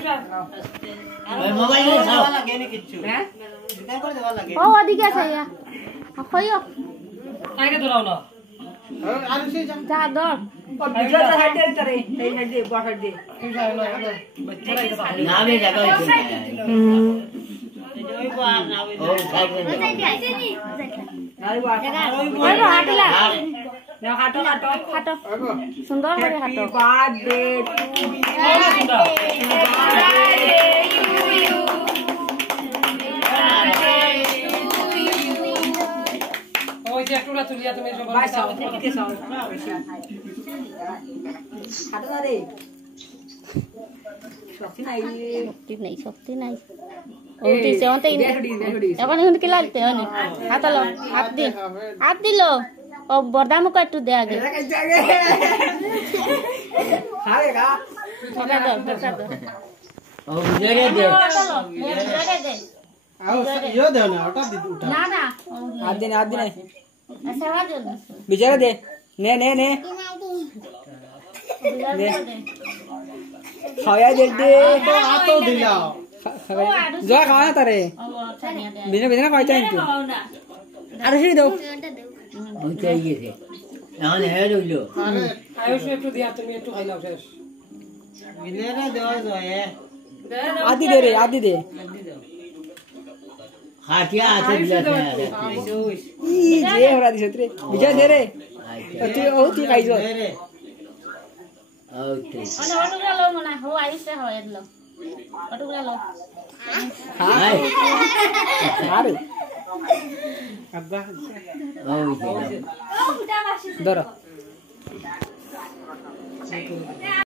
mobile में वाला लगे नहीं किच्चू हैं इधर पर वाला लगे ओ अधिक है या खोयो आगे दौड़ाओ ना आलू से जा दौड़ और बिजली तो हटे तरे नहीं हटे बहुत हटे ना भी जगह ओ ना हाटो हाटो सुंदर करे हाटो बर्थडे ओए जे टुला तुलिया তুমি সব বাসাও ঠিক আছে হাটো না রে শক্তি নাই उल्टी से होते इन अपन हुन के लागते हनी हाथ लो हाथ दिलो और बरदाम को टू दे आगे खाएगा बता दो ओ जरे दे आओ यो दे ना हटा दे उठा ना हाथ दे ऐसा आवाज दे बेचारा दे ने खाया दे तो आ तो दिला जो खाना तारे बिना खाइता है तू अरे ही दो ओ चाहिए थे ना है लो अरे आयुष একটু দিয়া তুমি একটু খাইলাও শেষ मिलेरा देवा जो है आधी दे हाथिया आते दिया ये जे हो रहा दिसत रे बिजा दे रे तू ओ ती खाई जो रे ओके अरे ऑटोग्राफ लो मना हो आयुष से हो एदलो ऑटोग्राफ लो हाय अरे अब्बा दरो